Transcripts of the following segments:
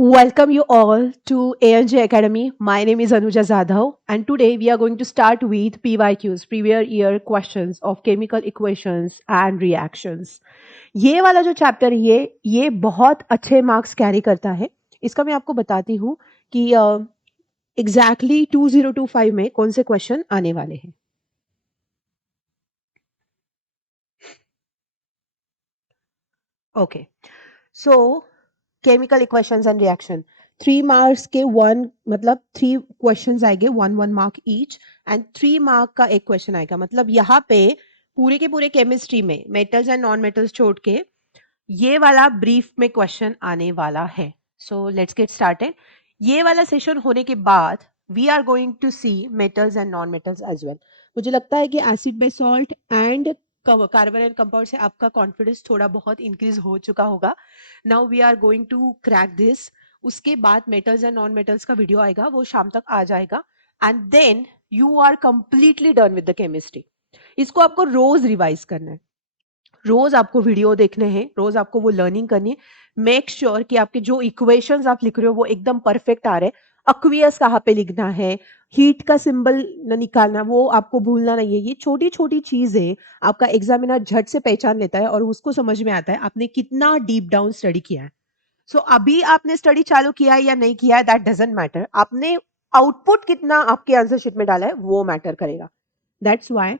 Welcome you all to ANJ Academy. My name is Anuja Zadhav, and today we are going to start with PYQs, previous year questions of chemical equations and reactions. ये वाला जो chapter ये बहुत अच्छे marks carry करता है. इसका मैं आपको बताती हूँ कि एग्जैक्टली 2025 में कौन से क्वेश्चन आने वाले हैं. Okay, so chemical equations and reaction 3 marks के वन मतलब 3 क्वेश्चंस आएंगे 1 1 मार्क ईच एंड 3 मार्क का एक क्वेश्चन आएगा. मतलब यहाँ पे पूरे के पूरे केमिस्ट्री में मेटल्स एंड नॉन मेटल्स छोड़ के ये वाला ब्रीफ में क्वेश्चन आने वाला है. So let's get started. ये वाला सेशन होने के बाद we are going to see metals and non metals as well. मुझे लगता है कि acid by salt and carbon and compound से आपका कॉन्फिडेंस थोड़ा बहुत इंक्रीज हो चुका होगा. Now we are going to crack this. उसके बाद मेटल्स एंड नॉन मेटल्स का वीडियो आएगा, वो शाम तक आ जाएगा and then you are completely done with the chemistry. इसको आपको रोज रिवाइज करना है, रोज आपको वीडियो देखने हैं, रोज आपको वो लर्निंग करनी है. मेक श्योर कि आपके जो इक्वेशंस आप लिख रहे हो वो एकदम परफेक्ट आ रहे हैं. अक्वियस कहाँ पे लिखना है, हीट का सिंबल निकालना, वो आपको भूलना नहीं है. ये छोटी छोटी चीजें आपका एग्जामिनर झट से पहचान लेता है और उसको समझ में आता है आपने कितना डीप डाउन स्टडी किया है. सो अभी आपने स्टडी चालू किया है या नहीं किया है दैट डजंट मैटर. आपने आउटपुट कितना आपके आंसर शीट में डाला है वो मैटर करेगा. दैट्स वाई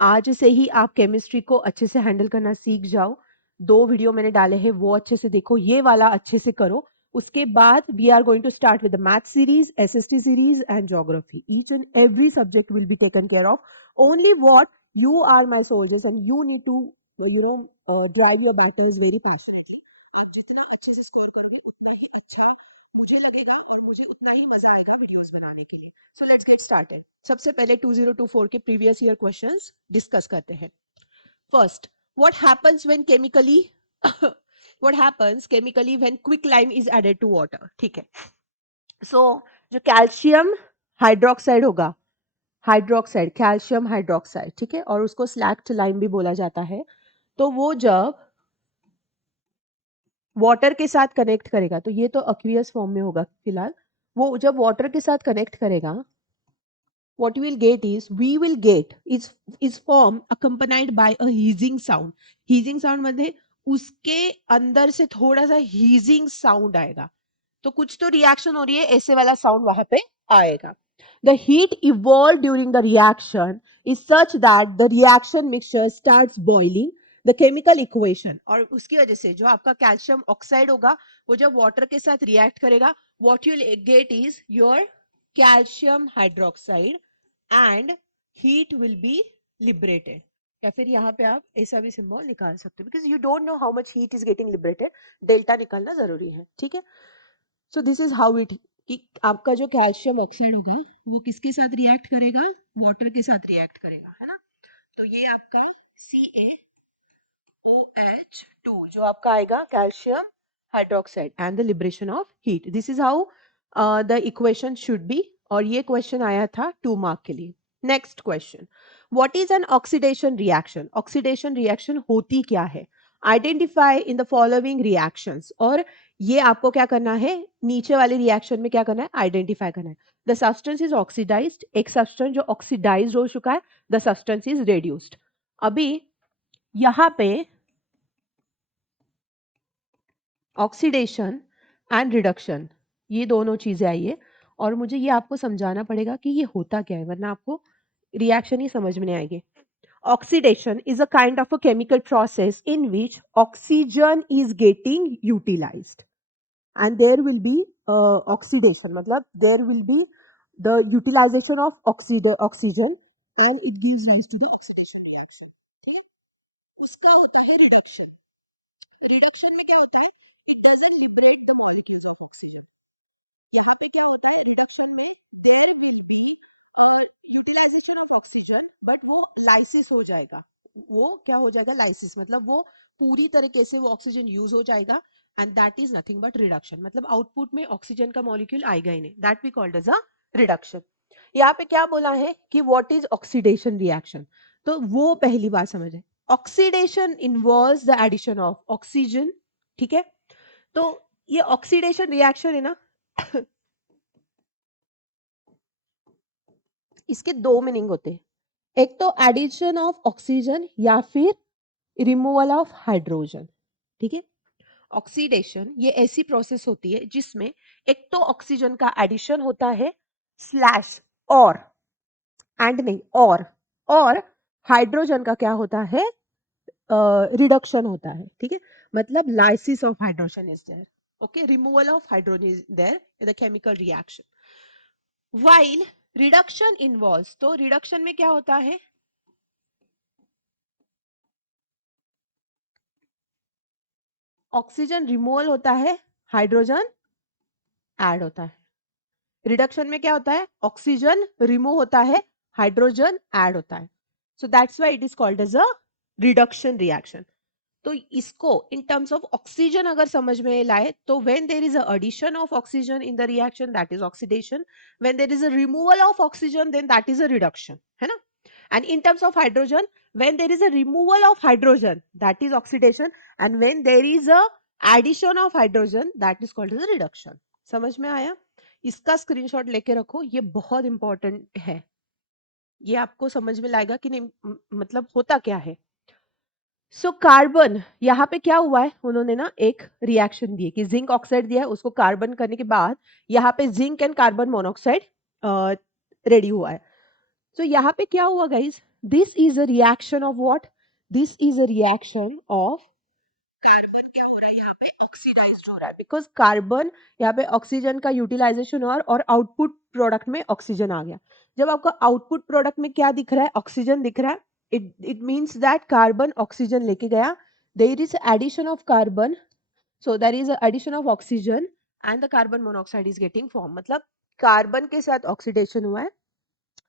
आज से ही आप केमिस्ट्री को अच्छे से हैंडल करना सीख जाओ. 2 वीडियो मैंने डाले हैं, वो अच्छे से देखो, ये वाला अच्छे से करो. उसके बाद we are going to start with the math series, SST series and geography. Each and every subject will be taken care of. Only what you are my soldiers and you need to drive your battles very passionately. आप जितना अच्छे से score करोगे उतना ही अच्छा मुझे लगेगा और मुझे उतना ही मजा आएगा वीडियोस बनाने के लिए. सो लेट्स गेट स्टार्टेड. सबसे पहले 2024 के प्रीवियस ईयर क्वेश्चंस डिस्कस करते हैं. First, what happens when chemically what happens chemically when quick lime is added to water. ठीक है. सो जो कैल्शियम हाइड्रोक्साइड होगा, हाइड्रोक्साइड कैल्शियम हाइड्रोक्साइड, ठीक है, और उसको स्लैक्ट लाइम भी बोला जाता है. तो वो जब वाटर के साथ कनेक्ट करेगा, तो ये तो एक्वियस फॉर्म में होगा फिलहाल. वो जब वाटर के साथ कनेक्ट करेगा, what we will get is form accompanied by a hissing sound. Hissing sound मध्ये उसके अंदर से थोड़ा सा हीजिंग साउंड आएगा. तो कुछ तो रिएक्शन हो रही है, ऐसे वाला साउंड वहां पे आएगा. The heat evolved during the reaction is such that the reaction mixture starts boiling. The chemical equation, और उसकी वजह से जो आपका कैल्शियम ऑक्साइड होगा वो जब वाटर के साथ रिएक्ट करेगा, what you will get is your calcium hydroxide and heat will be liberated. या फिर यहाँ पे आप ऐसा भी सिंबल निकाल सकते हो, because you don't know how much heat is getting liberated. Delta निकालना जरूरी है. ठीक है. So this is how it, कि आपका जो कैल्शियम ऑक्साइड होगा वो किसके साथ रिएक्ट करेगा, वाटर के साथ रिएक्ट करेगा, है ना. तो ये आपका CaOH2 जो आपका आएगा calcium hydroxide and the liberation of heat. This is how the equation should be. और ये क्वेश्चन आया था 2 मार्क के लिए. Next question, what is an oxidation reaction. Oxidation reaction होती क्या है. Identify in the following reactions. और ये आपको क्या करना है, नीचे वाले रिएक्शन में क्या करना है, आइडेंटिफाई करना है. द सब्सटेंस इज ऑक्सीडाइज्ड, एक सब्सटेंस जो ऑक्सीडाइज्ड हो चुका है. The substance is reduced. अभी यहाँ पे ऑक्सीडेशन एंड रिडक्शन, ये दोनों चीजें आई है और मुझे ये आपको समझाना पड़ेगा कि ये होता क्या है, वरना आपको रिएक्शन ही समझ में नहीं आएगी. Oxidation is a kind of a chemical process in which oxygen is getting utilized, and there will be oxidation. मतलब there will be the utilization of oxygen and it gives rise to the oxidation reaction. ठीक है. उसका होता है reduction. Reduction में क्या होता है, it doesn't liberate the molecules of oxygen. यहाँ पे क्या होता है रिडक्शन में, there will be utilisation of oxygen but वो लाइसिस हो जाएगा. वो क्या हो जाएगा, लाइसिस, मतलब वो पूरी तरीके से वो ऑक्सीजन यूज हो जाएगा and that is nothing but reduction. मतलब आउटपुट में ऑक्सीजन का मॉलिक्यूल आएगा ही नहीं. That we called as a reduction. यहाँ पे क्या बोला है कि व्हाट इज ऑक्सीडेशन रिएक्शन. तो वो पहली बात समझ है. Oxidation involves the addition of oxygen. ठीक है. तो ये ऑक्सीडेशन रिएक्शन है ना, इसके दो मीनिंग होते हैं, एक तो एडिशन ऑफ ऑक्सीजन या फिर रिमूवल ऑफ हाइड्रोजन। ठीक है, ऑक्सीडेशन ये ऐसी प्रोसेस होती है जिसमें एक तो ऑक्सीजन का एडिशन होता है स्लैश और एंड नहीं और हाइड्रोजन का क्या होता है, रिडक्शन होता है। ठीक है, मतलब lysis of hydrogen is there, okay, removal of hydrogen is there in the chemical reaction. While reduction involves, तो रिडक्शन में क्या होता है, ऑक्सीजन रिमूवल होता है, हाइड्रोजन ऐड होता है। रिडक्शन में क्या होता है, ऑक्सीजन रिमूव होता है, हाइड्रोजन ऐड होता है। So that's why it is called as a reduction reaction. तो इसको इन टर्म्स ऑफ ऑक्सीजन अगर समझ में लाए तो when there is a addition of oxygen in the reaction that is oxidation, when there is a removal of oxygen then that is a reduction, है ना। And in terms of hydrogen, when there is a removal of hydrogen that is oxidation, and when there is a addition of hydrogen that is called as a reduction. समझ में आया? इसका screenshot लेके रखो, ये बहुत इंपॉर्टेंट है, ये आपको समझ में लाएगा कि नहीं, मतलब होता क्या है। सो कार्बन यहाँ पे क्या हुआ है, उन्होंने ना एक रिएक्शन दी है कि जिंक ऑक्साइड दिया है, उसको कार्बन करने के बाद यहाँ पे zinc and carbon monoxide ready हुआ है। सो यहाँ पे क्या हुआ guys, this is a reaction of what, this is a reaction of carbon, क्या हो रहा है यहाँ पे, ऑक्सीडाइज्ड हो रहा है, बिकॉज कार्बन यहाँ पे ऑक्सीजन का यूटिलाइजेशन हुआ और आउटपुट प्रोडक्ट में ऑक्सीजन आ गया। जब आपका आउटपुट प्रोडक्ट में क्या दिख रहा है, ऑक्सीजन दिख रहा है, it means that carbon oxygen लेके गया, there is addition of carbon, so there is addition of oxygen and the carbon monoxide is getting formed, मतलब कार्बन के साथ ऑक्सीडेशन हुआ है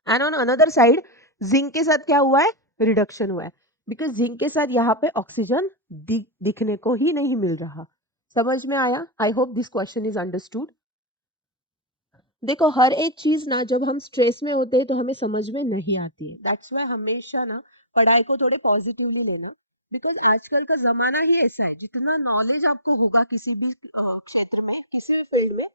and on another side zinc के साथ क्या हुआ है, रिडक्शन हुआ है, बिकॉज जिंक के साथ यहाँ पे ऑक्सीजन दिखने को ही नहीं मिल रहा। समझ में आया? I hope this question is understood. देखो हर एक चीज ना जब हम स्ट्रेस में होते हैं तो हमें समझ में नहीं आती है, दैट्स वाई हमेशा ना पढ़ाई को थोड़े पॉजिटिवली लेना, बिकॉज आजकल का जमाना ही ऐसा है, जितना नॉलेज आपको होगा किसी भी क्षेत्र में, किसी भी फील्ड में,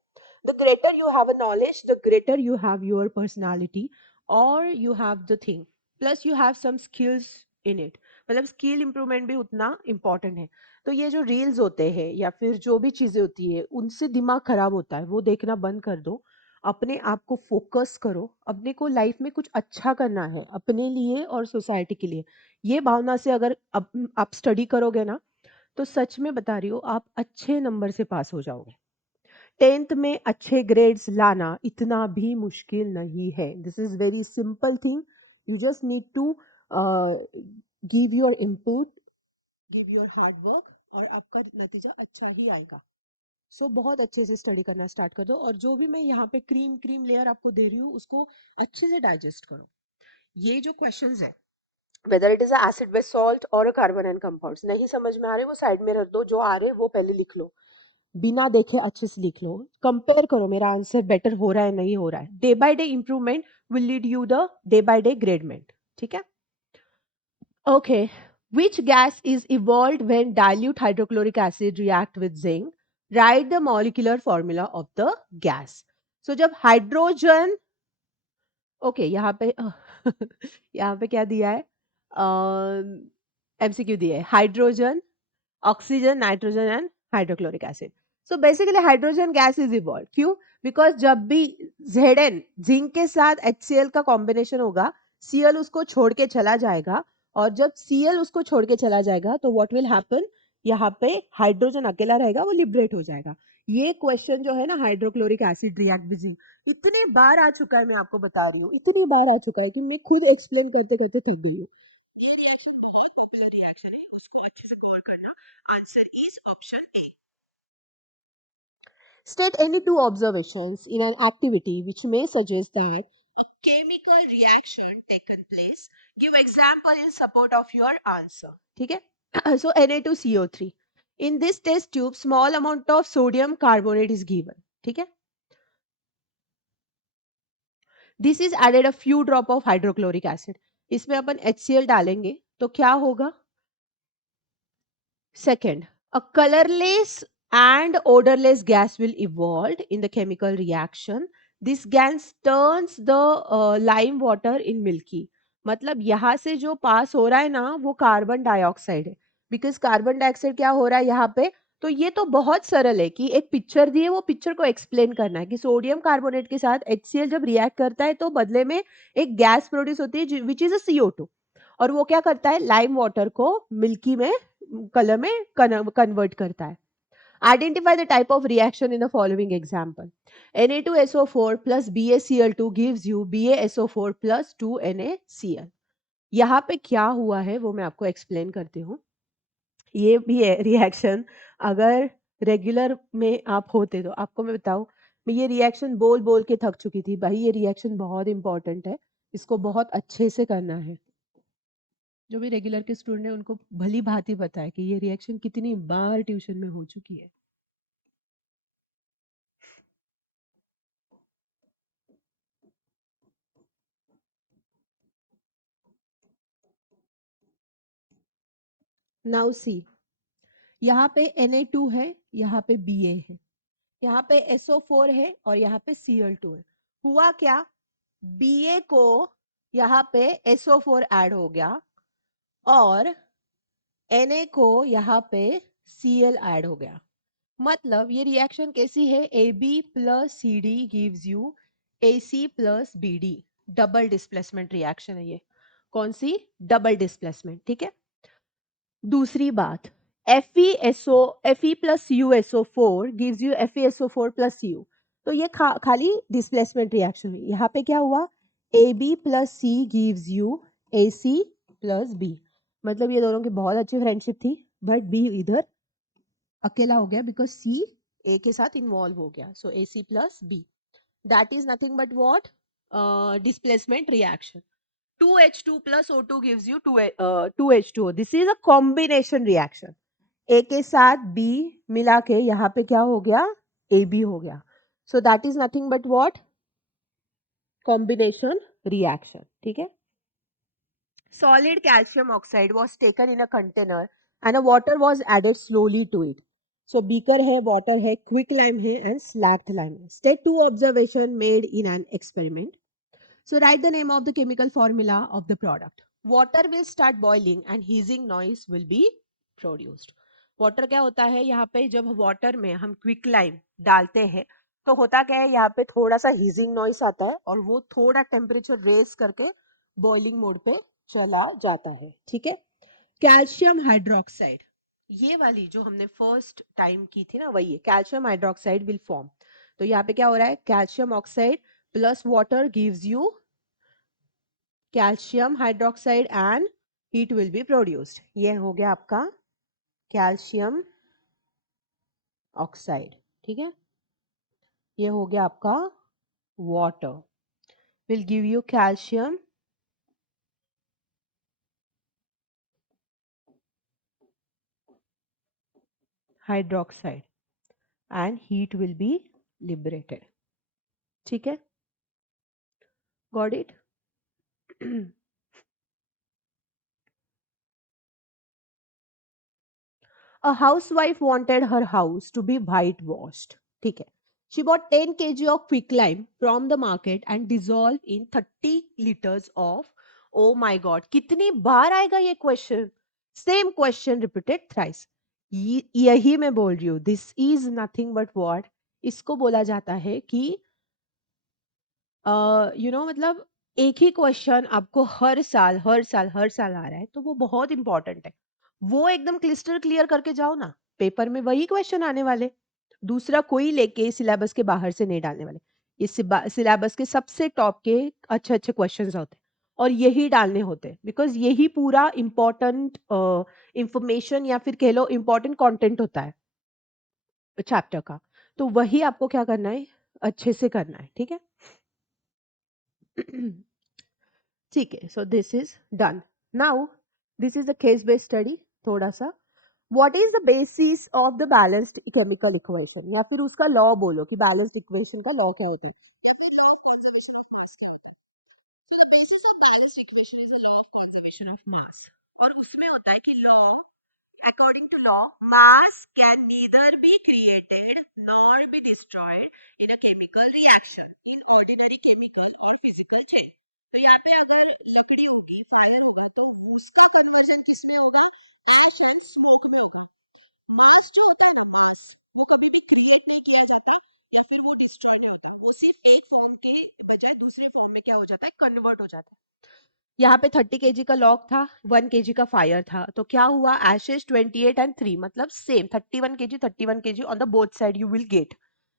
the greater you have a knowledge, the greater you have your personality और you have the thing, plus you have some skills in it, मतलब स्किल इंप्रूवमेंट भी उतना इम्पोर्टेंट है। तो ये जो रील्स होते हैं या फिर जो भी चीजें होती है उनसे दिमाग खराब होता है, वो देखना बंद कर दो, अपने आप को फोकस करो, अपने को लाइफ में कुछ अच्छा करना है अपने लिए और सोसाइटी के लिए, ये भावना से अगर आप स्टडी करोगे ना तो सच में बता रही हूँ आप अच्छे नंबर से पास हो जाओगे। 10th में अच्छे ग्रेड्स लाना इतना भी मुश्किल नहीं है, this is very simple thing, you just need to give your input, give your hard work और आपका नतीजा अच्छा ही आएगा। बहुत अच्छे से स्टडी करना स्टार्ट कर दो और जो भी मैं यहाँ पे क्रीम क्रीम लेयर आपको दे रही हूँ उसको अच्छे से डाइजेस्ट करो। ये जो क्वेश्चंस है whether it is acid base salt और कार्बन एंड कंपाउंड्स, नहीं समझ में आ रहे वो साइड में रख दो, जो आ रहे वो पहले लिख लो, बिना देखे अच्छे से लिख लो, कंपेयर करो मेरा आंसर बेटर हो रहा है नहीं हो रहा है, day by day improvement will lead you the day by day gradement. ठीक है, okay. Which gas is evolved when dilute hydrochloric acid react with zinc? Write the molecular formula of the gas. So जब hydrogen, okay यहाँ पे यहाँ पे क्या दिया है, एमसीक्यू दिया है, hydrogen, oxygen, nitrogen and hydrochloric acid. So basically hydrogen gas is evolve, क्यों? बिकॉज जब भी Zn जिंक के साथ HCl का कॉम्बिनेशन होगा, Cl उसको छोड़ के चला जाएगा और जब Cl उसको छोड़ के चला जाएगा तो व्हाट विल हैपन, यहाँ पे हाइड्रोजन अकेला रहेगा, वो लिबरेट हो जाएगा। ये क्वेश्चन जो है ना hydrochloric acid react with zinc इतने बार आ चुका है, मैं आपको बता रही हूँ इतनी बार आ चुका है कि मैं खुद एक्सप्लेन करते करते थक गई हूँ। ये रिएक्शन बहुत पॉपुलर रिएक्शन है, उसको अच्छे से गौर करना। Answer is option A. State any two observations in an activity which may suggest that a chemical reaction taken place. Give example in support of your answer. ठीक है? So Na2CO3. In this test tube, small amount of sodium carbonate is given. ठीक है? This is added a few drop of hydrochloric acid. इसमें अपन HCl डालेंगे तो क्या होगा? Second, a colorless and odorless gas will evolve in the chemical reaction. This gas turns the lime water in milky. मतलब यहाँ से जो पास हो रहा है ना वो कार्बन डाइऑक्साइड है, बिकॉज कार्बन डाइऑक्साइड क्या हो रहा है यहाँ पे. तो ये तो बहुत सरल है कि एक पिक्चर दी है, वो पिक्चर को एक्सप्लेन करना है कि सोडियम कार्बोनेट के साथ HCl जब रिएक्ट करता है तो बदले में एक गैस प्रोड्यूस होती है विच इज अ CO2, और वो क्या करता है लाइम वाटर को मिल्की में कलर में कन्वर्ट करता है. Identify the type of reaction in the following example. Na2SO4 plus BaCl2 gives you BaSO4 plus 2NaCl. यहाँ पे क्या हुआ है वो मैं आपको एक्सप्लेन करती हूँ. ये भी है रिएक्शन. अगर रेगुलर में आप होते तो आपको मैं बताऊँ, मैं ये रिएक्शन बोल बोल के थक चुकी थी भाई. ये रिएक्शन बहुत इंपॉर्टेंट है, इसको बहुत अच्छे से करना है. जो भी रेगुलर के स्टूडेंट है उनको भली भांति पता है कि ये रिएक्शन कितनी बार ट्यूशन में हो चुकी है. नाउ सी, यहाँ पे Na2 है, यहाँ पे Ba है, यहाँ पे SO4 है और यहाँ पे Cl2 है. हुआ क्या, Ba को यहाँ पे SO4 ऐड हो गया और Na को यहाँ पे Cl ऐड हो गया. मतलब ये रिएक्शन कैसी है, AB plus CD gives you AC plus BD. Double displacement reaction है ये. कौन सी, डबल डिस्प्लेसमेंट. ठीक है. दूसरी बात, Fe plus USO4 gives you FeSO4 plus U. तो ये खाली डिस्प्लेसमेंट रिएक्शन हुई. यहाँ पे क्या हुआ, AB plus C gives you AC plus B. मतलब ये दोनों की बहुत अच्छी फ्रेंडशिप थी, बट B इधर अकेला हो गया बिकॉज C A के साथ इन्वॉल्व हो गया. सो AC plus B, that is nothing but what, displacement reaction. 2H2 plus O2 gives you 2H2O. This is a combination reaction. A के साथ B मिला के यहाँ पे क्या हो गया, AB हो गया. So that is nothing but what, combination reaction. ठीक है. Solid calcium oxide was taken in a container and a water was added slowly to it. So beaker है, water है, quick lime है and slacked lime है. State 2 observation made in an experiment. So write the name of the chemical formula of the product. Water will start boiling and hissing noise will be produced. Water क्या होता है, यहाँ पे जब water में हम quick lime डालते हैं तो होता क्या है, यहाँ पे थोड़ा सा हीजिंग नॉइस आता है और वो थोड़ा टेम्परेचर रेस करके बॉइलिंग मोड पे चला जाता है. ठीक है. कैल्शियम हाइड्रोक्साइड, ये वाली जो हमने फर्स्ट टाइम की थी ना वही है. Calcium hydroxide will form. तो यहाँ पे क्या हो रहा है, calcium oxide plus water gives you calcium hydroxide and heat will be produced. ये हो गया आपका कैल्शियम ऑक्साइड. ठीक है. ये हो गया आपका water will give you calcium hydroxide and heat will be liberated. ठीक है. Got it. A housewife wanted her house to be whitewashed. ठीक है. She bought 10 kg of quicklime from the market and dissolved in 30 liters of. Oh my God, कितनी बार आएगा ये question, same question repeated thrice. यही मैं बोल रही हूँ. This is nothing but what, इसको बोला जाता है कि मतलब एक ही क्वेश्चन आपको हर साल हर साल हर साल आ रहा है तो वो बहुत इंपॉर्टेंट है. वो एकदम क्लिस्टर क्लियर करके जाओ ना, पेपर में वही क्वेश्चन आने वाले. दूसरा कोई लेके सिलेबस के बाहर से नहीं डालने वाले. ये सिलेबस के सबसे टॉप के अच्छे अच्छे क्वेश्चंस होते हैं और यही डालने होते हैं बिकॉज यही पूरा इंपॉर्टेंट इंफॉर्मेशन या फिर कह लो इंपॉर्टेंट कंटेंट होता है चैप्टर का. तो वही आपको क्या करना है, अच्छे से करना है. ठीक है. ठीक है. So this is done. Now this is the case based study. थोड़ा सा, what is the basis of the balanced chemical equation, या फिर उसका लॉ बोलो कि बैलेंस्ड इक्वेशन का लॉ क्या होता है, या फिर law of conservation of mass क्या होता है. So the basis of balanced equation is the law of conservation of mass. और उसमें होता है कि law according to law, mass can neither be created nor be destroyed in a chemical reaction in ordinary chemical or physical chain. तो यहाँ पे अगर लकड़ी होगी, फायर होगा, तो उसका कन्वर्जन किसमें होगा? एश एंड स्मोक में होगा। मास जो होता है ना, मास, वो कभी भी क्रिएट नहीं किया जाता या फिर वो डिस्ट्रॉय नहीं होता, वो सिर्फ एक फॉर्म के बजाय दूसरे फॉर्म में क्या हो जाता है? कन्वर्ट हो जाता है। यहाँ पे 30 kg का लॉग था, 1 kg का फायर था, तो क्या हुआ? एशेस 28 and 3, मतलब same 31 kg 31 kg on the both side you will get.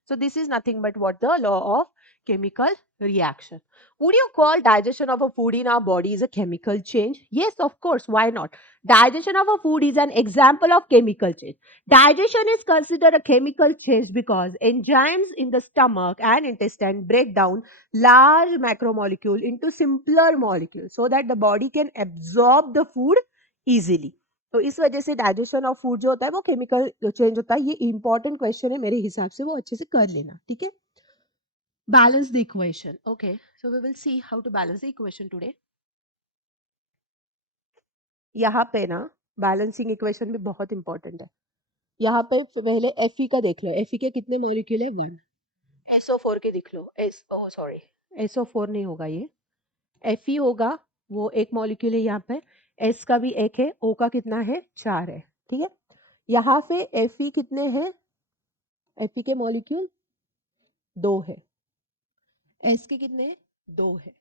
So this is nothing but what the law of chemical reaction. Would you call digestion of a food in our body is a chemical change? Yes, of course. Why not? Digestion of a food is an example of chemical change. Digestion is considered a chemical change because enzymes in the stomach and intestine break down large macromolecule into simpler molecules so that the body can absorb the food easily. तो इस वजह से digestion of food जो होता है वो chemical change होता है। ये इंपॉर्टेंट क्वेश्चन है, मेरे हिसाब से वो अच्छे से कर लेना, ठीक है। Balance the equation. Okay, so we will see how to balance the equation today. यहाँ पे ना बैलेंसिंग इक्वेशन भी बहुत इंपॉर्टेंट है। यहाँ पे पहले एफ का देख लो, एफ के कितने मॉलिक्यूल है? 1। SO4 के देख लो, एस ओ सॉरी, SO4 नहीं होगा ये, Fe होगा, वो एक मॉलिक्यूल है यहाँ पे। S का भी एक है, O का कितना है? 4 है, ठीक है। यहाँ पे Fe कितने हैं? Fe के मॉलिक्यूल 2 है। S के कितने? 2 है।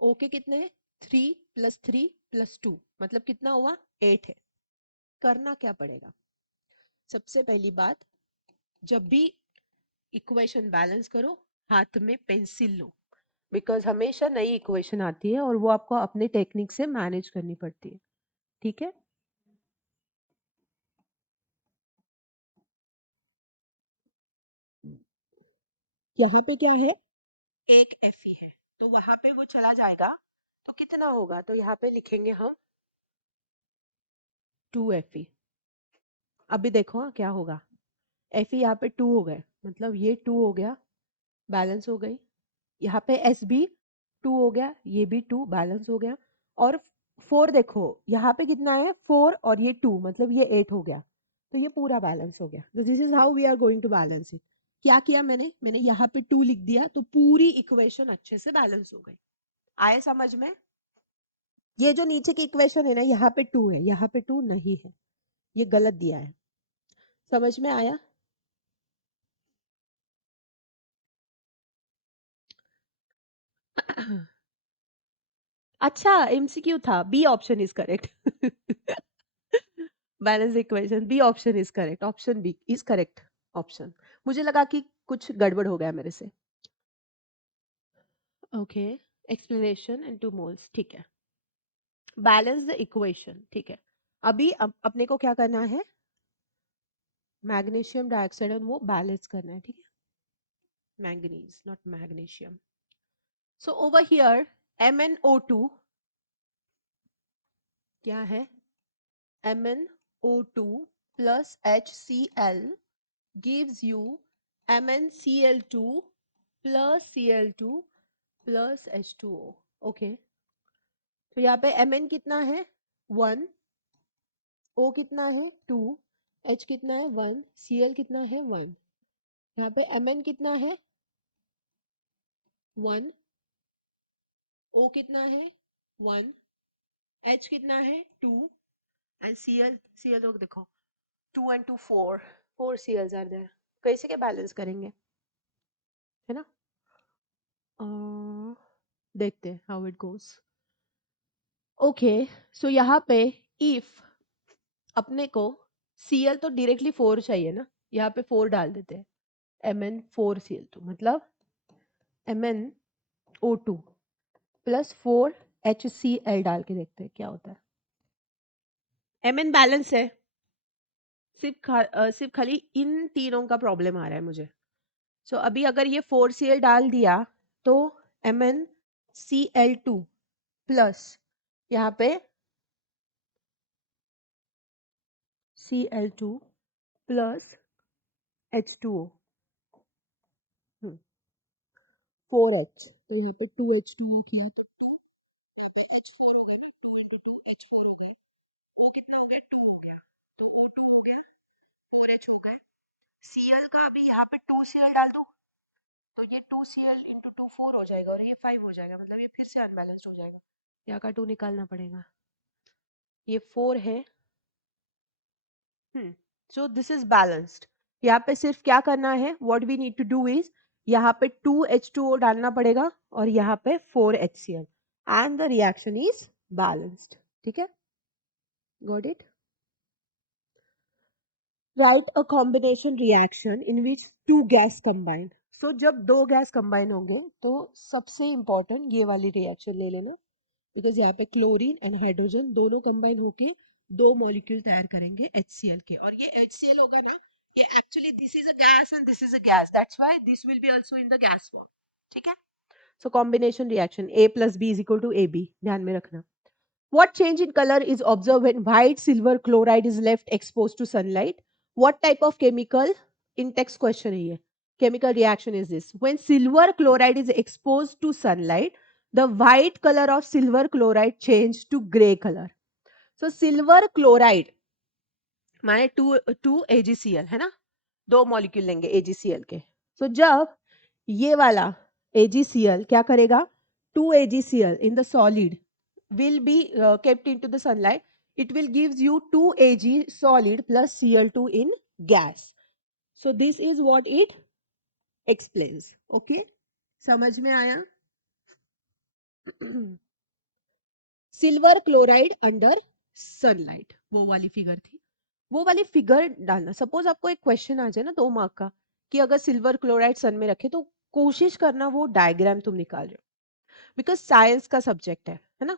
O के कितने? 3 + 3 + 2, मतलब कितना हुआ? 8 है। करना क्या पड़ेगा? सबसे पहली बात, जब भी इक्वेशन बैलेंस करो, हाथ में पेंसिल लो, बिकॉज हमेशा नई इक्वेशन आती है और वो आपको अपने टेक्निक से मैनेज करनी पड़ती है, ठीक है। यहाँ पे क्या है? एक Fe है, तो वहां पे वो चला जाएगा, तो कितना होगा? तो यहाँ पे लिखेंगे हम 2 Fe। अभी देखो हाँ, क्या होगा? Fe यहाँ पे 2 हो गए, मतलब ये 2 हो गया, बैलेंस हो गई। यहाँ पे S भी 2 हो गया, ये भी 2 बैलेंस हो गया। और 4 देखो, यहाँ पे कितना है? 4 और ये 2, मतलब ये 8 हो गया, तो ये पूरा बैलेंस हो गया। तो this is how we are going to balance it. क्या किया मैंने यहाँ पे 2 लिख दिया, तो पूरी इक्वेशन अच्छे से बैलेंस हो गई। आए समझ में? ये जो नीचे की इक्वेशन है ना, यहाँ पे 2 है, यहाँ पे 2 नहीं है, ये गलत दिया है। समझ में आया? अच्छा, एमसीक्यू था। B option is correct. Balance equation, B option is correct, option B is correct option. मुझे लगा कि कुछ गड़बड़ हो गया मेरे से। ओके, एक्सप्लेनेशन इन 2 मोल्स, ठीक है। बैलेंस द इक्वेशन, ठीक है। अभी अपने को क्या करना है? मैग्नीशियम डाइऑक्साइड और वो बैलेंस करना है, ठीक है। Manganese not magnesium. So over here MnO2 क्या है? MnO2 plus HCl gives you MnCl2 plus Cl2 plus H2O। Okay, तो यहाँ पे Mn कितना है? 1, O कितना है? 2, H कितना है? 1, Cl कितना है? 1। यहाँ पे Mn कितना है? 1, O कितना है? 1, H कितना है? 2 एंड Cl तो देखो 2 and 2 4, 4 Cls आर देयर। कैसे के बैलेंस करेंगे, है ना? देखते हैं हाउ इट गोस। ओके, सो यहाँ पे इफ अपने को Cl तो डायरेक्टली 4 चाहिए ना, यहाँ पे 4 डाल देते हैं। Mn4Cl2 मतलब MnO2 प्लस 4HCl डाल के देखते हैं क्या होता है। Mn बैलेंस है, सिर्फ खाली इन तीनों का प्रॉब्लम आ रहा है मुझे। सो अभी अगर ये 4Cl डाल दिया तो MnCl2 प्लस यहाँ पे Cl2 प्लस H2O, 4H, तो यहाँ पे 2H2O किया तो 2, यहाँ पे H4 हो गया ना, 2 into 2 H4 हो गया। O कितना हो गया? 2 हो गया। तो O2 हो गया, 4H हो गया। Cl का अभी यहाँ पे 2Cl डाल दूं तो ये 2Cl इंटू 2 4 हो जाएगा और ये 5 हो जाएगा, मतलब ये फिर से अनबैलेंस्ड हो जाएगा। यहाँ का 2 निकालना पड़ेगा, ये 4 है। So this is balanced. यहाँ पे सिर्फ क्या करना है, what we need to do is यहाँ पे 2H2O डालना पड़ेगा और यहाँ पे 4HCl and the reaction is balanced. ठीक है, got it. Right a combination reaction in which two gas combine. So जब दो गैस कंबाइन होंगे तो सबसे इंपॉर्टेंट ये वाली रिएक्शन ले लेना, बिकॉज यहाँ पे क्लोरीन एंड हाइड्रोजन दोनों कंबाइन होके दो मॉलिक्यूल तैयार करेंगे HCl के, और ये HCl होगा ना, ये actually this is a gas and this is a gas, that's why this will be also in the gas form. ठीक है, so combination reaction A plus B is equal to AB, ध्यान में रखना। What change in color is observed when white silver chloride is left exposed to sunlight? What type of chemical? In text question है ये. Chemical reaction is this. When silver chloride is exposed to sunlight, the white color of silver chloride change to gray color. So silver chloride माने 2 AgCl है ना, दो molecule लेंगे AgCl के। So जब ये वाला AgCl क्या करेगा, 2 AgCl in the solid will be kept into the sunlight, it will gives you 2 Ag solid plus Cl2 in gas. So this is what it explains. Okay, समझ में आया? सिल्वर क्लोराइड अंडर सनलाइट, वो वाली figure थी, वो वाली figure डालना। Suppose आपको एक क्वेश्चन आ जाए ना 2 मार्क का कि अगर सिल्वर क्लोराइड सन में रखे तो कोशिश करना वो डायग्राम तुम निकाल रहे हो, बिकॉज साइंस का सब्जेक्ट है ना।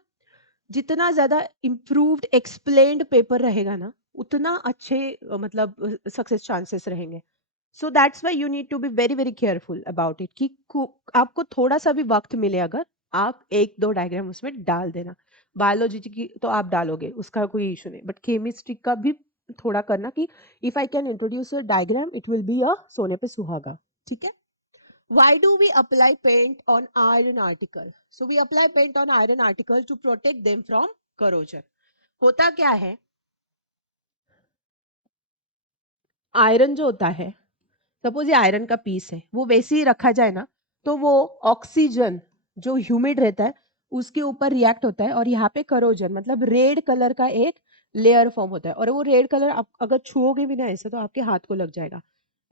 जितना ज्यादा इम्प्रूव्ड एक्सप्लेन्ड पेपर रहेगा ना उतना अच्छे मतलब सक्सेस चांसेस रहेंगे। So that's why you need to be very very careful about it कि आपको थोड़ा सा भी वक्त मिले अगर आप एक दो डायग्राम उसमें डाल देना। बायोलॉजी की तो आप डालोगे, उसका कोई इशू नहीं, बट केमिस्ट्री का भी थोड़ा करना कि if I can introduce a diagram it will be a सोने पे सुहागा। ठीक है, why do we apply paint on iron article? So we apply paint on iron article to protect them from corrosion. होता क्या है, आयरन जो होता है, सपोज ये आयरन का पीस है, वो वैसे ही रखा जाए ना तो वो ऑक्सीजन जो ह्यूमिड रहता है उसके ऊपर रिएक्ट होता है और यहाँ पे करोजन मतलब रेड कलर का एक लेयर फॉर्म होता है, और वो रेड कलर आप अगर छुओगे भी ना ऐसे तो आपके हाथ को लग जाएगा।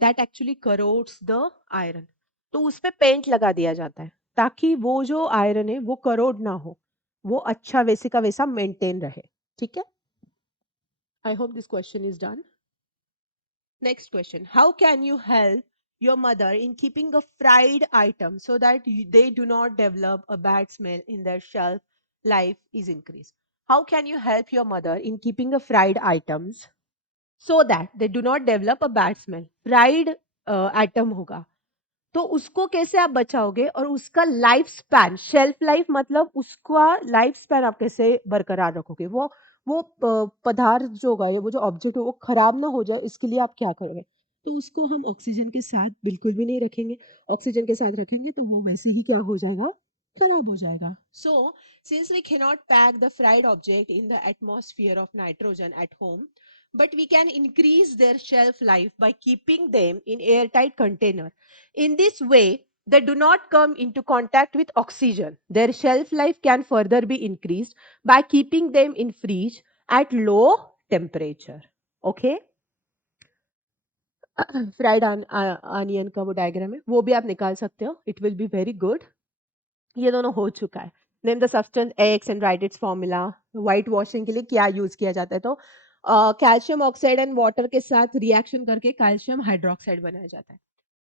That actually crores the iron. तो उस पे पेंट लगा दिया जाता है ताकि वो जो आयरन है वो करोड ना हो, वो अच्छा वैसे का वैसा मेंटेन रहे। ठीक है, I hope this question is done. Next question. How can you help your mother in keeping a fried item so that they do not develop a bad smell in their shelf life is increased? How can you help your mother in keeping a fried items so that they do not develop a bad smell? Fried item होगा तो उसको कैसे आप बचाओगे और उसका life span, shelf life मतलब उसका life span आप कैसे बरकरार रखोगे, वो पदार्थ जो होगा या वो जो ऑब्जेक्ट हो वो खराब ना हो जाए, इसके लिए आप क्या करोगे? तो उसको हम ऑक्सीजन के साथ बिल्कुल भी नहीं रखेंगे। ऑक्सीजन के साथ रखेंगे तो वो वैसे ही क्या हो जाएगा, खराब हो जाएगा। So since we cannot pack the fried object in the atmosphere of nitrogen at home, but we can increase their shelf life by keeping them in airtight container. In this way, they do not come into contact with oxygen. Their shelf life can further be increased by keeping them in fridge at low temperature. Okay? Fried onion का वो diagram है, वो भी आप निकाल सकते हो, it will be very good. ये दोनों हो चुका है। Name the substance x and right it's formula. White washing के लिए क्या यूज किया जाता है, तो कैल्शियम ऑक्साइड एंड वाटर के साथ रिएक्शन करके कैल्शियम हाइड्रोक्साइड बनाया जाता है।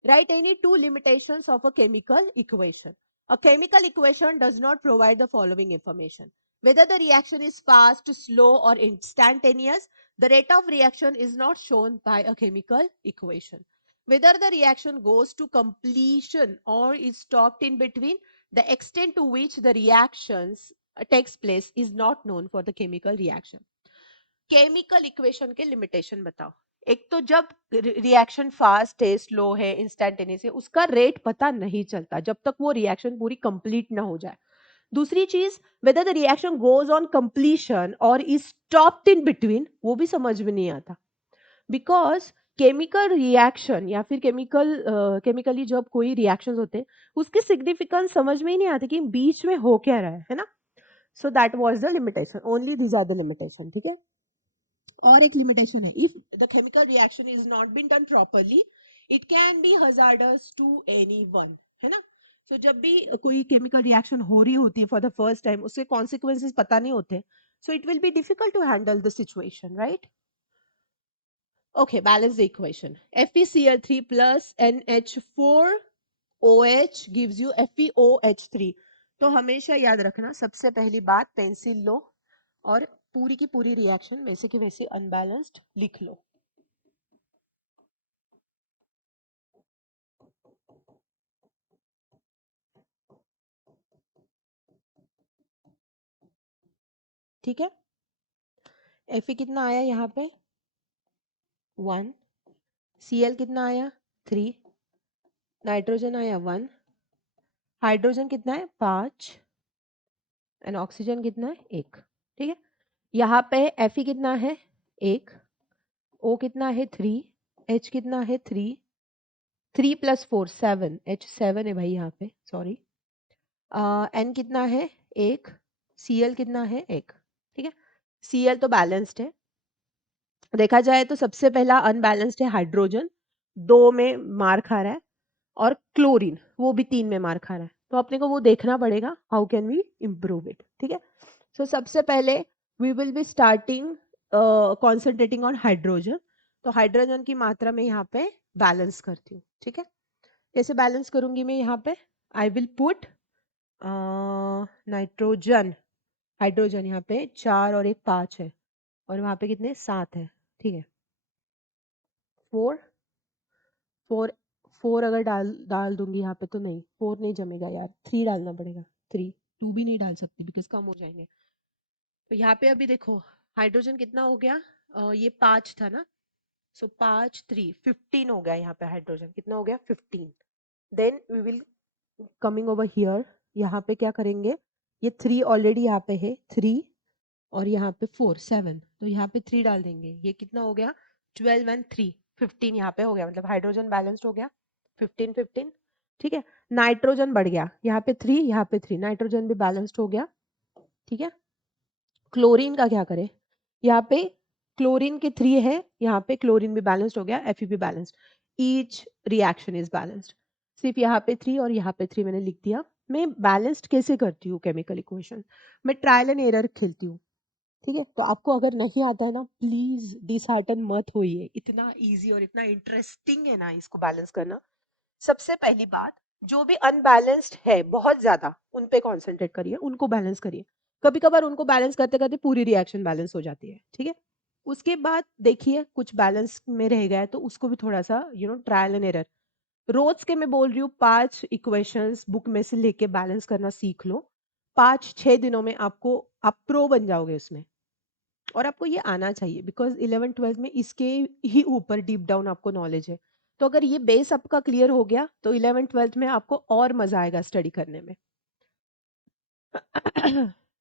Right any two limitations of a chemical equation. A chemical equation does not provide the following information: whether the reaction is fast, slow, or instantaneous. The rate of reaction is not shown by a chemical equation. Whether the reaction goes to completion or is stopped in between. The extent to which the reactions takes place is not known for the chemical reaction. Chemical equation के limitation बताओ। एक तो जब reaction fast है, slow है, instantaneous है, उसका rate पता नहीं चलता जब तक वो रिएक्शन पूरी कंप्लीट ना हो जाए। दूसरी चीज, whether the reaction goes on completion or is stopped in between, वो भी समझ में नहीं आता, बिकॉज केमिकल रिएक्शन या फिर केमिकली जब कोई रिएक्शंस होते हैं उसके सिग्निफिकेंस समझ में ही नहीं आते कि बीच में हो क्या रहा है ना. So that was the limitation, only these are the limitation. ठीक है. और एक लिमिटेशन है, if the chemical reaction is not been done properly it can be hazardous to anyone, है ना. सो जब भी कोई केमिकल रिएक्शन हो रही होती है फॉर द फर्स्ट टाइम, उसके कॉन्सिक्वेंसेस पता नहीं होते, so it will be difficult to handle the situation, right. Okay, balance the equation. FeCl3 plus NH4OH gives you FeOH3. तो हमेशा याद रखना, सबसे पहली बात पेंसिल लो और पूरी की पूरी रिएक्शन वैसे की वैसे अनबैलेंस्ड लिख लो. ठीक है. Fe कितना आया यहाँ पे 1, Cl कितना आया 3, नाइट्रोजन आया 1, हाइड्रोजन कितना है 5 एंड ऑक्सीजन कितना है 1. ठीक है. यहाँ पे Fe कितना है 1, O कितना है 3, H कितना है 3, 3 प्लस 4 7, H 7 है भाई यहाँ पे, सॉरी. N कितना है 1, Cl कितना है 1. ठीक है. Cl तो बैलेंस्ड है. देखा जाए तो सबसे पहला अनबैलेंस्ड है हाइड्रोजन, 2 में मार खा रहा है, और क्लोरीन वो भी 3 में मार खा रहा है. तो अपने को वो देखना पड़ेगा how can we improve it. ठीक है. सो सबसे पहले we will be starting concentrating on hydrogen. तो हाइड्रोजन की मात्रा में यहाँ पे बैलेंस करती हूँ. ठीक है. कैसे बैलेंस करूंगी मैं यहाँ पे, I will put nitrogen, hydrogen यहाँ पे 4 और 1 5 है, और वहाँ पे कितने 7 है. ठीक है. 4 4 4 अगर डाल डाल दूंगी यहाँ पे तो नहीं, 4 नहीं जमेगा यार, 3 डालना पड़ेगा. 3, 2 भी नहीं डाल सकती बिकॉज कम हो जाएंगे. तो यहाँ पे अभी देखो हाइड्रोजन कितना हो गया, ये 5 था ना, सो 5 3 15 हो गया. यहाँ पे हाइड्रोजन कितना हो गया 15. Then we will coming over here, यहाँ पे क्या करेंगे, ये 3 ऑलरेडी यहाँ पे है 3, और यहाँ पे 4 7, तो यहाँ पे 3 डाल देंगे. ये कितना हो गया 12 एंड 3 15 यहाँ पे हो गया, मतलब हाइड्रोजन बैलेंस्ड हो गया 15 15. ठीक है. नाइट्रोजन बढ़ गया, यहाँ पे 3 यहाँ पे 3, नाइट्रोजन भी बैलेंस्ड हो गया. ठीक है. क्लोरीन का क्या करें, यहाँ पे क्लोरीन के 3 है, यहाँ पे क्लोरीन भी बैलेंस्ड हो गया, Fe भी balanced. Each reaction is balanced. सिर्फ यहाँ पे 3 और यहाँ पे 3 मैंने लिख दिया. मैं बैलेंस्ड कैसे करती हूँ केमिकल इक्वेशन, मैं ट्रायल एंड एरर खेलती हूँ. ठीक है. तो आपको अगर नहीं आता है ना, प्लीज डिसहार्टन मत होइए, इतना इजी और इतना इंटरेस्टिंग है ना इसको बैलेंस करना. सबसे पहली बात, जो भी अनबैलेंस्ड है बहुत ज्यादा उन पे कॉन्सेंट्रेट करिए, उनको बैलेंस करिए. कभी कभार उनको बैलेंस करते करते पूरी रिएक्शन बैलेंस हो जाती है. ठीक है. उसके बाद देखिए कुछ बैलेंस में रह गया है तो उसको भी थोड़ा सा ट्रायल एंड एरर. रोज के मैं बोल रही हूँ 5 इक्वेशंस बुक में से लेके बैलेंस करना सीख लो. 5-6 दिनों में आप प्रो बन जाओगे उसमें. और आपको ये आना चाहिए बिकॉज 11th-12th में इसके ही ऊपर डीप डाउन आपको नॉलेज है. तो अगर ये बेस आपका क्लियर हो गया तो 11th-12th में आपको और मजा आएगा स्टडी करने में.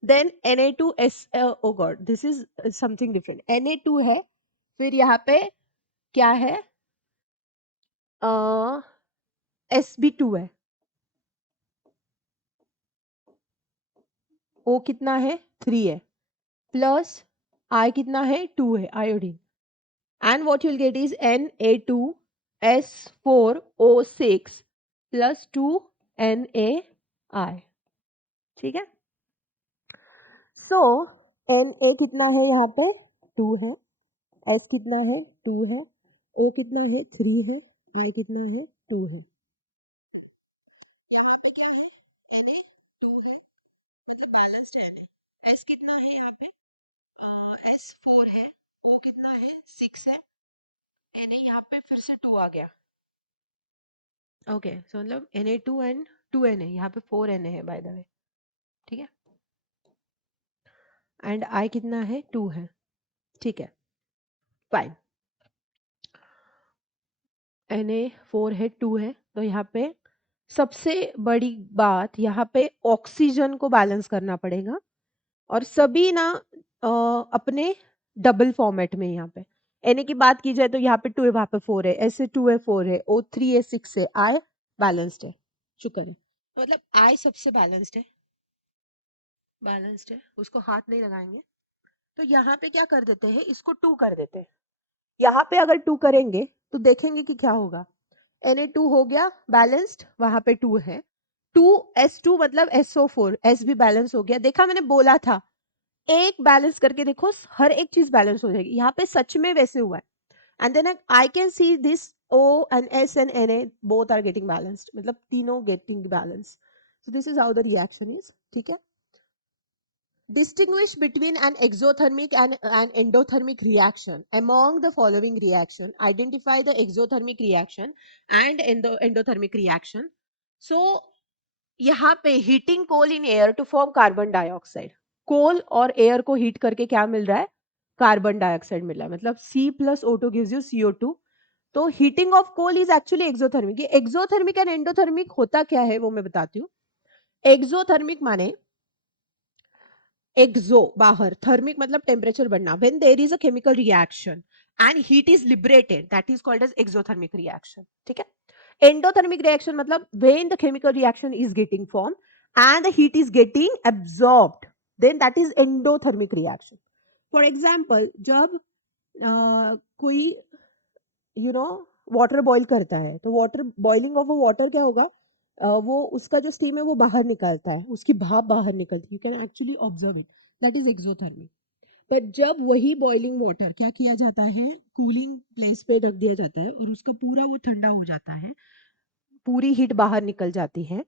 देन Na2S, oh god this is something different. Na2 है, फिर यहाँ पे क्या है, Sb2 है, O कितना है 3 है, प्लस I कितना है 2 है, iodine. And what you'll get is Na2S4O6 plus 2NaI. ठीक है. So Na कितना है यहाँ पे 2 है, S कितना है 2 है, O कितना है 3 है, I कितना है 2 है. यहाँ पे क्या है Na 2 है, मतलब बैलेंस्ड है. S कितना है यहाँ पे S4 है, O कितना है 6 है, Na यहाँ पे फिर से 2 आ गया. ओके. सो मतलब Na2 एंड 2Na, यहाँ पे 4Na है बाय द वे. ठीक है. एंड I कितना है 2 है. ठीक है. फाइन. Na 4 है 2 है, तो यहाँ पे सबसे बड़ी बात यहाँ पे ऑक्सीजन को बैलेंस करना पड़ेगा और सभी ना अपने डबल फॉर्मेट में यहाँ पे Na की बात की जाए तो यहाँ पे 2 है, वहाँ पे 4 है, ऐसे 2 है, 4 है, O3 है, 6 है, I बैलेंस्ड है, शुक्र है। मतलब I सबसे बैलेंस्ड है, उसको हाथ नहीं लगाएंगे। तो यहाँ पे क्या कर देते हैं, इसको 2 कर देते हैं। यहाँ पे अगर 2 करेंगे तो देखेंगे कि क्या होगा। Na2 हो गया बैलेंस्ड, वहां पे 2 है। 2S2 मतलब SO4, S भी बैलेंस हो गया। देखा, मैंने बोला था एक बैलेंस करके देखो, हर एक चीज बैलेंस हो जाएगी। यहाँ पे सच में वैसे हुआ है। And then I can see this O and S and Na both are getting balanced, मतलब तीनों getting balanced. So this is how the reaction is. ठीक है। Distinguish between an exothermic and an endothermic reaction. Among the following reaction, identify the exothermic reaction and endothermic reaction. So, यहाँ पे heating coal in air to form carbon dioxide. कोल और air को heat करके क्या मिल रहा है, कार्बन डाइऑक्साइड मिल रहा है, मतलब C plus O2 gives you CO2. तो heating of coal is actually exothermic. ये एक्सोथर्मिक एंड एंडोथर्मिक होता क्या है वो मैं बताती हूँ। एक्सोथर्मिक माने एक्सो बाहर, थर्मिक मतलब टेम्परेचर बढ़ना। When there is a chemical reaction and heat is liberated, that is called as exothermic reaction. ठीक है। एंडोथर्मिक रिएक्शन मतलब when the chemical reaction is getting form and the heat is getting absorbed, then that is endothermic reaction. For example, जब कोई water boil करता है तो water boiling of water क्या होगा, वो उसका जो स्टीम है वो बाहर निकलता है, उसकी भाप बाहर निकलती है। You can actually observe it, that is exothermic. पर जब वही बॉइलिंग वाटर क्या किया जाता है, कूलिंग प्लेस पे रख दिया जाता है और उसका पूरा वो ठंडा हो जाता है, पूरी हीट बाहर निकल जाती है,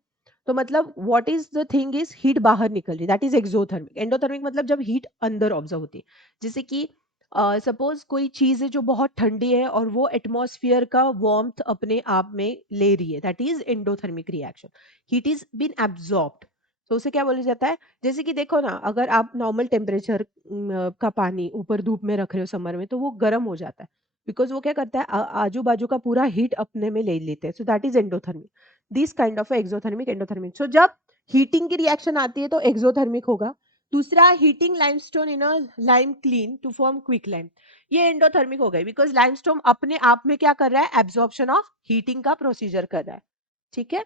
तो मतलब what is the thing is heat बाहर निकल रही, दैट इज एक्सोथर्मिक। एंडोथर्मिक मतलब जब हीट अंदर ऑब्जर्व होती है। जैसे कि सपोज कोई चीज है जो बहुत ठंडी है और वो एटमॉस्फेयर का वार्मथ अपने आप में ले रही है, that is endothermic reaction. Heat is been absorbed, तो उसे क्या बोला जाता है। जैसे कि देखो ना, अगर आप नॉर्मल टेम्परेचर का पानी ऊपर धूप में रख रहे हो समर में, तो वो गर्म हो जाता है, बिकॉज वो क्या करता है, आजू बाजू का पूरा हीट अपने में ले लेते हैं। So that is endothermic. This kind of exothermic endothermic. So जब हीटिंग की रिएक्शन आती है तो एक्सोथर्मिक होगा। दूसरा, heating limestone in a lime kiln to form quick lime, ये एंडोथर्मिक हो गई, बिकॉज लाइमस्टोन अपने आप में क्या कर रहा है, एब्जॉर्प्शन ऑफ हीटिंग का प्रोसीजर कर रहा है। ठीक है।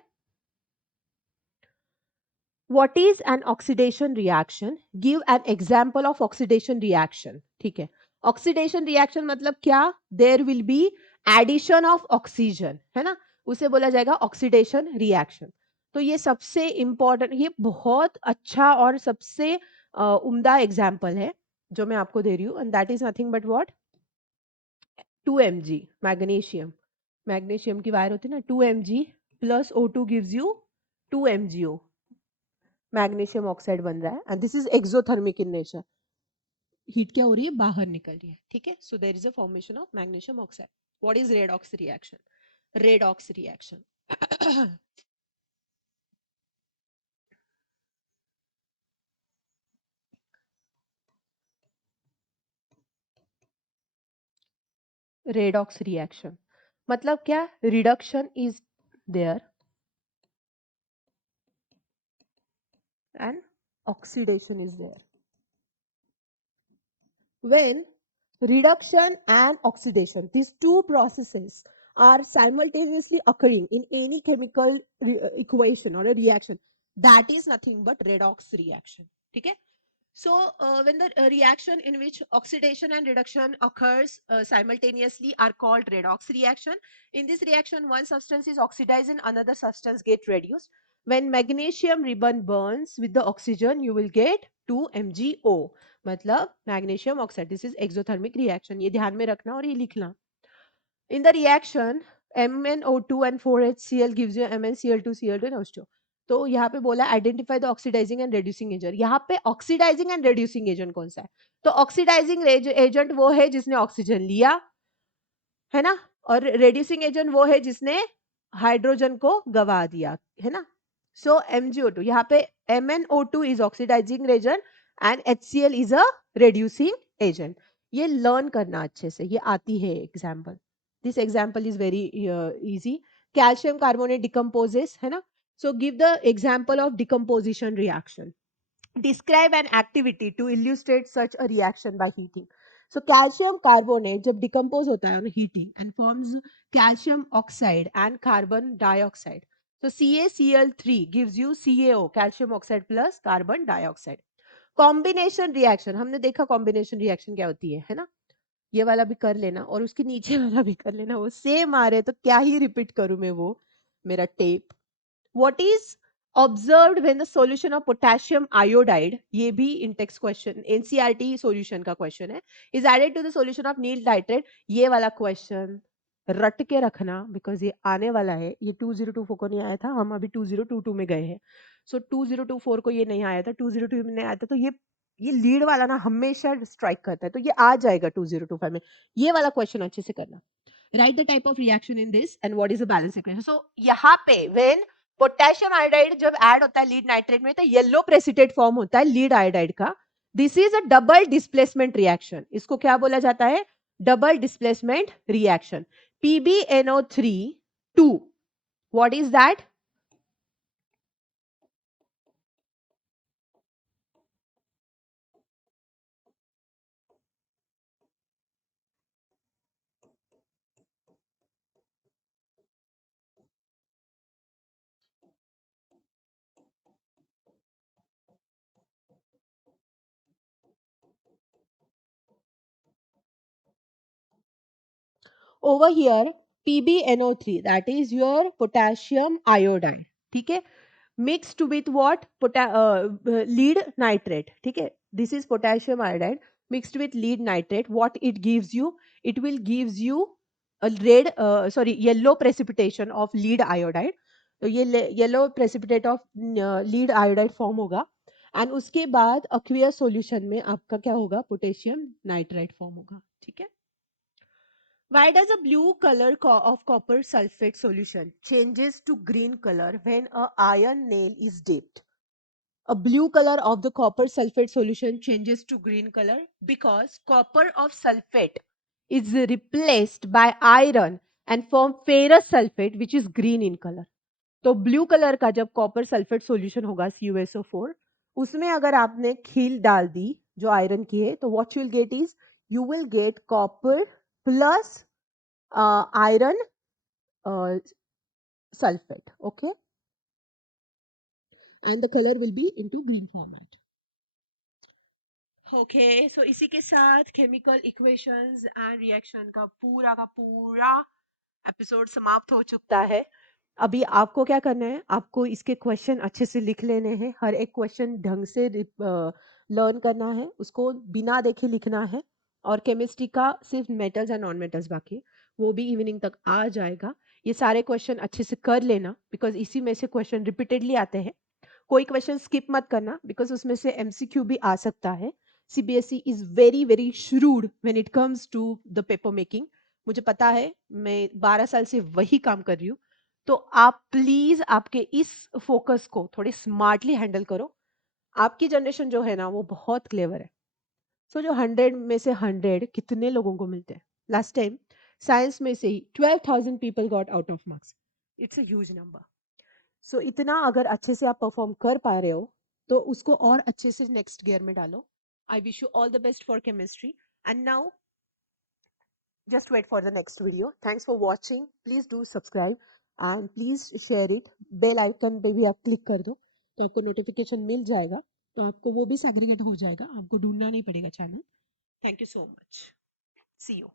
What is an oxidation reaction? Give an example of oxidation reaction. ठीक है। Oxidation reaction मतलब क्या? There will be addition of oxygen, है ना, उसे बोला जाएगा oxidation reaction। तो ये सबसे important, ये बहुत अच्छा और सबसे उम्दा एग्जाम्पल है जो मैं आपको दे रही हूँ, and that is nothing but what? 2 mg magnesium. Magnesium की वायर होती है ना, 2 mg plus O2 gives you 2 MgO, magnesium oxide बन रहा है, and this is exothermic in nature. Heat क्या हो रही है, बाहर निकल रही है। ठीक है। So there is a formation of magnesium oxide. What is redox reaction? Redox reaction redox reaction मतलब क्या, reduction is there and oxidation is there. When reduction and oxidation, these two processes are simultaneously occurring in any chemical equation or a reaction, that is nothing but redox reaction. Okay. So when the reaction in which oxidation and reduction occurs simultaneously are called redox reaction. In this reaction, one substance is oxidized and another substance get reduced. When magnesium ribbon burns with the oxygen, you will get 2 MgO, मतलब magnesium oxide. This is exothermic reaction. ये ध्यान में रखना और ये लिखना. In the reaction, MnO2 and 4HCl gives you MnCl2Cl2 and H2O. तो यहाँ पे बोला identify the oxidising and reducing agent. यहाँ पे ऑक्सीडाइजिंग एंड रेड्यूसिंग एजेंट कौन सा है? तो ऑक्सीडाइजिंग एजेंट वो है जिसने ऑक्सीजन लिया, है ना, और रेड्यूसिंग एजेंट वो है जिसने हाइड्रोजन को गवा दिया, है ना। सो MgO2, यहाँ पे MnO2 is oxidising agent and HCl is a reducing agent. ये लर्न करना अच्छे से, ये आती है example. This example is very easy. calcium carbonate decomposes, है ना? So give the example of decomposition reaction. Describe an activity to illustrate such a reaction by heating. So calcium carbonate जब decompose होता है on heating and forms calcium oxide and carbon dioxide. So CaCl3 gives you CaO, calcium oxide plus carbon dioxide. Combination reaction, हमने देखा combination reaction क्या होती है ना? ये वाला भी कर लेना और उसके नीचे वाला भी कर लेना, वो सेम आ रहे तो क्या ही रिपीट करूं मैं वो मेरा tape. What is observed when the solution of potassium iodide, ये भी in text question NCERT solution का question है, is added to the solution of nil nitrate. ये वाला question रट के रखना because ये आने वाला है. ये 2024 को नहीं आया था, हम अभी 2022 में गए हैं. So 2024 को ये नहीं आया था, 2022 में नहीं आया था, तो ये लीड वाला ना हमेशा स्ट्राइक करता है, तो ये आ जाएगा 2025 में. ये वाला क्वेश्चन अच्छे से करना. Write the type of reaction in this and what is the balance equation. So यहाँ पे when पोटेशियम आयोडाइड जब ऐड होता है लीड नाइट्रेट में तो येलो प्रेसिपिटेट फॉर्म होता है लीड आयोडाइड का. This is a double displacement reaction. इसको क्या बोला जाता है? Double displacement reaction. PbNO3 2. What is that? Over here PbNO3 that is your potassium iodide. ठीक है, mixed with what? Lead nitrate. ठीक है, this is potassium iodide mixed with lead nitrate. What it gives you? It will gives you a yellow precipitation of lead iodide. तो ये yellow precipitate of lead iodide form होगा and उसके बाद aqueous solution में आपका क्या होगा? Potassium nitrite form होगा. ठीक है. Why does a blue color of copper sulfate solution changes to green color when a iron nail is dipped? A blue color of the copper sulfate solution changes to green color because copper of sulfate is replaced by iron and form ferrous sulfate which is green in color. तो blue colour का जब copper sulphate solution होगा CuSO4 उसमें अगर आपने खील डाल दी जो iron की है तो what you will get is you will get copper plus iron sulfate. Okay, and the color will be into green format. Okay, so इसी के साथ chemical equations and reaction का पूरा एपिसोड समाप्त हो चुका है. अभी आपको क्या करना है? आपको इसके क्वेश्चन अच्छे से लिख लेने हैं. हर एक क्वेश्चन ढंग से लर्न करना है, उसको बिना देखे लिखना है. और केमिस्ट्री का सिर्फ मेटल्स एंड नॉन मेटल्स बाकी, वो भी इवनिंग तक आ जाएगा. ये सारे क्वेश्चन अच्छे से कर लेना बिकॉज इसी में से क्वेश्चन रिपीटेडली आते हैं. कोई क्वेश्चन स्किप मत करना बिकॉज उसमें से MCQ भी आ सकता है. CBSE is very very shrewd when it comes to the paper making. मुझे पता है, मैं 12 साल से वही काम कर रही हूँ. तो आप प्लीज आपके इस फोकस को थोड़े स्मार्टली हैंडल करो. आपकी जनरेशन जो है ना वो बहुत क्लेवर है. सो जो 100 में से 100 कितने लोगों को मिलते हैं? लास्ट टाइम साइंस में से ही 12,000 people got out of marks. It's a huge number. So इतना अगर अच्छे से आप परफॉर्म कर पा रहे हो तो उसको और अच्छे से नेक्स्ट गियर में डालो. I wish you all the best for chemistry. And now just wait for the next video. Thanks for watching. Please do subscribe and please share it. Bell icon पे भी आप क्लिक कर दो तो आपको notification मिल जाएगा. तो आपको वो भी सेग्रीगेट हो जाएगा, आपको ढूंढना नहीं पड़ेगा channel. Thank you so much. See you.